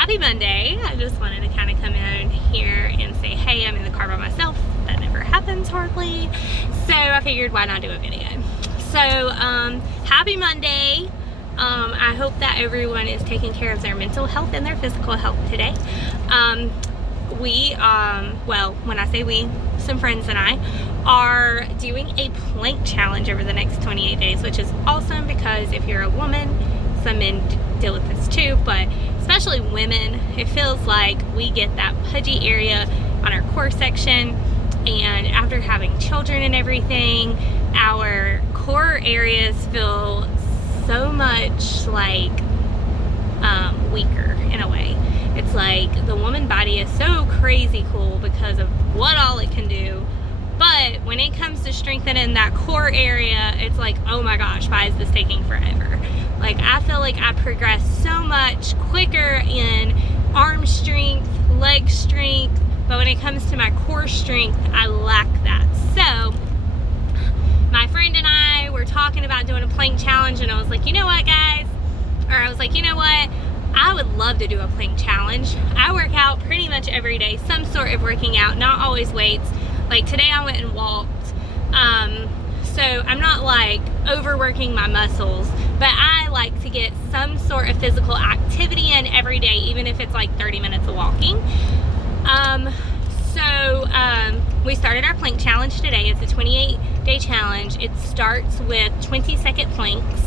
happy Monday. I just wanted to kind of come in here and say, hey, I'm in the car by myself. That never happens hardly. So I figured, why not do a video? So, happy Monday. I hope that everyone is taking care of their mental health and their physical health today. Well, when I say we, some friends and I are doing a plank challenge over the next 28 days, which is awesome because if you're a woman, some men deal with this too, but especially women, it feels like we get that pudgy area on our core section, and after having children and everything, our core areas feel so much like weaker in a way. It's like the woman body is so crazy cool because of what all it can do, but when it comes to strengthening that core area, it's like, oh my gosh, why is this taking forever? Like, I feel like I progress so much quicker in arm strength, leg strength, but when it comes to my core strength, I lack that. So my friend and I were talking about doing a plank challenge, and I was like, you know what, guys? I would love to do a plank challenge. I work out pretty much every day, some sort of working out, not always weights. Like today I went and walked. So I'm not like overworking my muscles, but I like to get some sort of physical activity in every day, even if it's like 30 minutes of walking. We started our plank challenge today. It's a 28-day challenge. It starts with 20-second planks,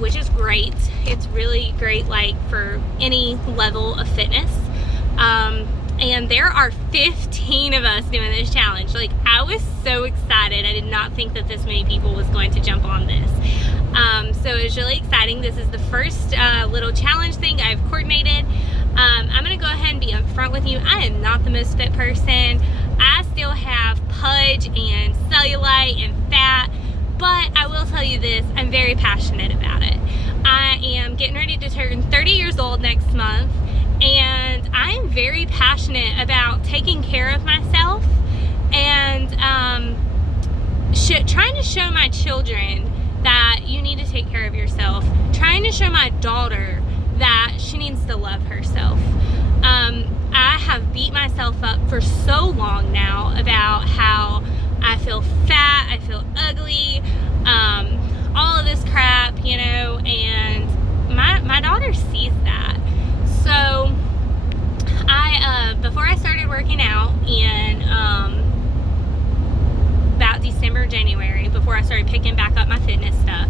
which is great. It's really great, like, for any level of fitness. And there are 15 of us doing this challenge. Like, I was so excited. I did not think that this many people was going to jump on this. So it was really exciting. This is the first little challenge thing I've coordinated. I'm gonna go ahead and be upfront with you. I am not the most fit person. I still have pudge and cellulite and fat, but I will tell you this, I'm very passionate about it. I am getting ready to turn 30 years old next month, and I am very passionate about taking care of myself and trying to show my children that you need to take care of yourself, trying to show my daughter that she needs to love herself. I have beat myself up for so long now about how I feel fat, I feel ugly, all of this crap, you know, and my daughter sees that. So before I started working out in about December, January, before I started picking back up my fitness stuff,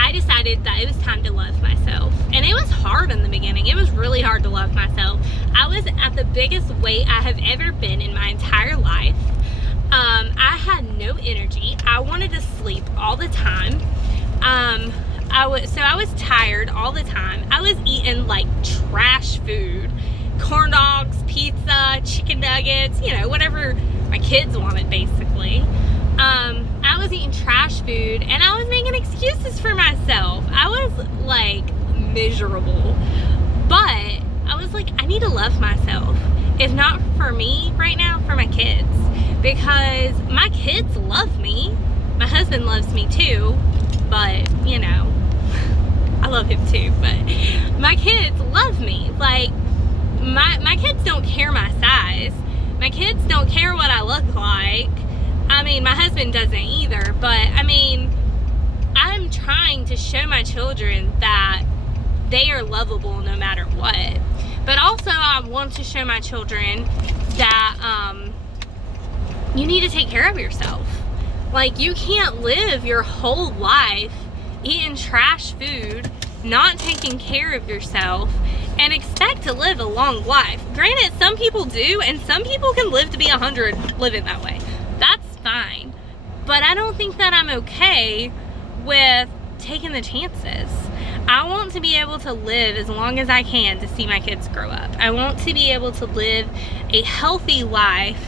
I decided that it was time to love myself. And it was hard in the beginning. It was really hard to love myself. I was at the biggest weight I have ever been in my entire life. I had no energy. I wanted to sleep all the time. I was tired all the time. I was eating like trash food, corn dogs, pizza, chicken nuggets, you know, whatever my kids wanted basically. I was eating trash food and I was making excuses for myself. I was like miserable, but I was like, I need to love myself. If not for me right now, for my kids, because my kids love me. My husband loves me too, but you know, I love him too, but my kids love me. Like, my kids don't care my size. My kids don't care what I look like. I mean, my husband doesn't either, but I mean, I'm trying to show my children that they are lovable no matter what. But also I want to show my children that you need to take care of yourself. Like, you can't live your whole life eating trash food, not taking care of yourself, and expect to live a long life. Granted, some people do, and some people can live to be 100 living that way. That's fine. But I don't think that I'm okay with taking the chances. I want to be able to live as long as I can to see my kids grow up. I want to be able to live a healthy life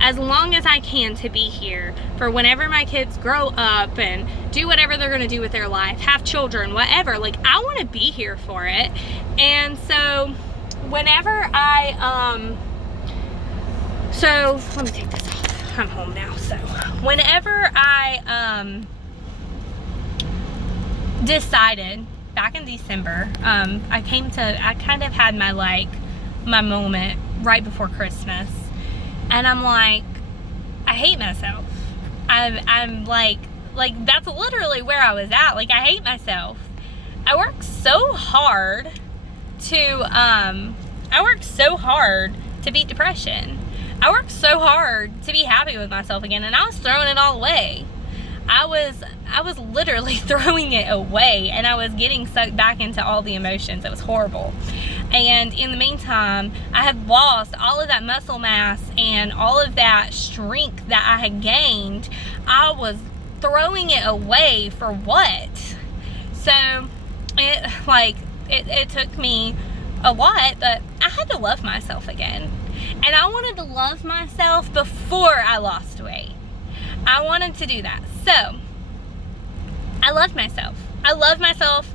as long as I can to be here for whenever my kids grow up and do whatever they're going to do with their life, have children, whatever. Like, I want to be here for it. And so whenever so let me take this off. I'm home now. So whenever I decided back in December, I kind of had my moment right before Christmas, and I'm like, I hate myself. I'm like that's literally where I was at. Like, I hate myself. I worked so hard to beat depression. I worked so hard to be happy with myself again, and I was throwing it all away. I was literally throwing it away, and I was getting sucked back into all the emotions. It was horrible. And in the meantime, I had lost all of that muscle mass and all of that strength that I had gained. I was throwing it away for what? So it took me a lot, but I had to love myself again. And I wanted to love myself before I lost weight. I wanted to do that. So I loved myself. I loved myself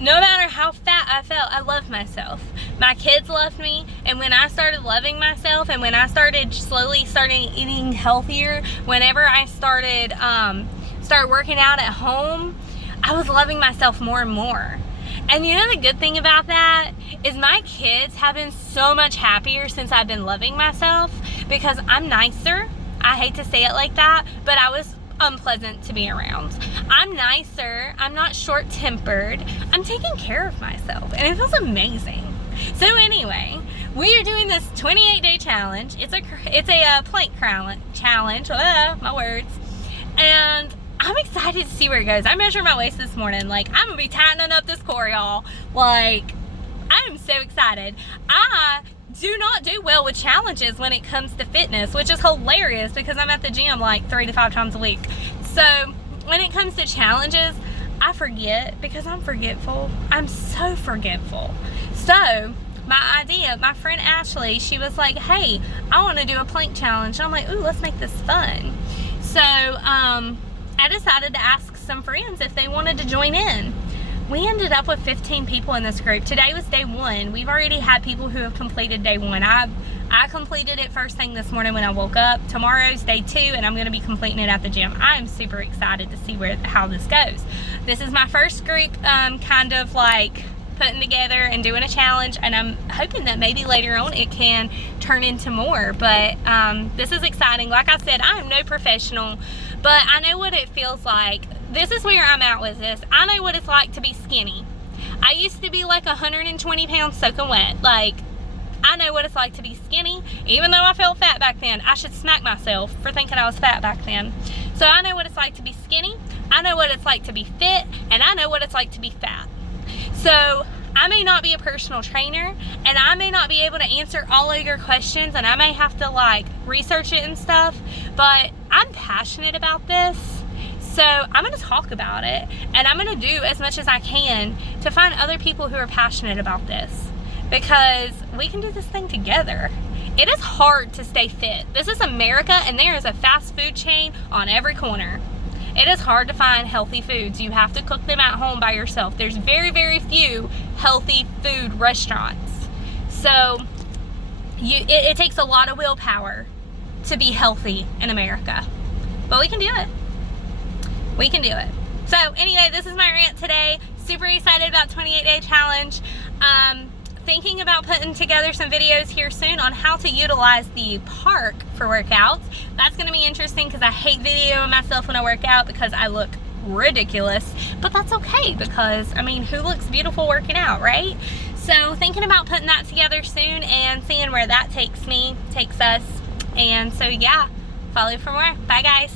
no matter how fat I felt. I loved myself. My kids loved me, and when I started loving myself, and when I started eating healthier, whenever I started working out at home, I was loving myself more and more. And you know, the good thing about that is my kids have been so much happier since I've been loving myself, because I'm nicer. I hate to say it like that, but I was unpleasant to be around. I'm nicer. I'm not short-tempered. I'm taking care of myself, and it feels amazing. So anyway, we are doing this 28-day challenge. It's a plank challenge. My words. And I'm excited to see where it goes. I measured my waist this morning. Like, I'm gonna be tightening up this core, y'all. Like, I am so excited. I do not do well with challenges when it comes to fitness, which is hilarious because I'm at the gym like 3 to 5 times a week. So when it comes to challenges, I forget because I'm forgetful. I'm so forgetful. So my friend Ashley, she was like, hey, I want to do a plank challenge. And I'm like, ooh, let's make this fun. So I decided to ask some friends if they wanted to join in. We ended up with 15 people in this group. Today was day 1. We've already had people who have completed day 1. I completed it first thing this morning when I woke up. Tomorrow's day 2, and I'm going to be completing it at the gym. I'm super excited to see how this goes. This is my first group, kind of like putting together and doing a challenge, and I'm hoping that maybe later on it can turn into more. But this is exciting. Like I said, I am no professional, but I know what it feels like. This is where I'm at with this. I know what it's like to be skinny. I used to be like 120 pounds soaking wet. Like, I know what it's like to be skinny. Even though I felt fat back then, I should smack myself for thinking I was fat back then. So I know what it's like to be skinny. I know what it's like to be fit, and I know what it's like to be fat. So I may not be a personal trainer, and I may not be able to answer all of your questions, and I may have to like research it and stuff, but I'm passionate about this. So I'm going to talk about it, and I'm going to do as much as I can to find other people who are passionate about this, because we can do this thing together. It is hard to stay fit. This is America, and there is a fast food chain on every corner. It is hard to find healthy foods. You have to cook them at home by yourself. There's very, very few healthy food restaurants. So it takes a lot of willpower to be healthy in America. But we can do it. We can do it. So anyway, this is my rant today. Super excited about 28-day challenge. Thinking about putting together some videos here soon on how to utilize the park for workouts. That's going to be interesting because I hate videoing myself when I work out because I look ridiculous. But that's okay because, I mean, who looks beautiful working out, right? So thinking about putting that together soon and seeing where that takes us. And so yeah, follow for more. Bye guys.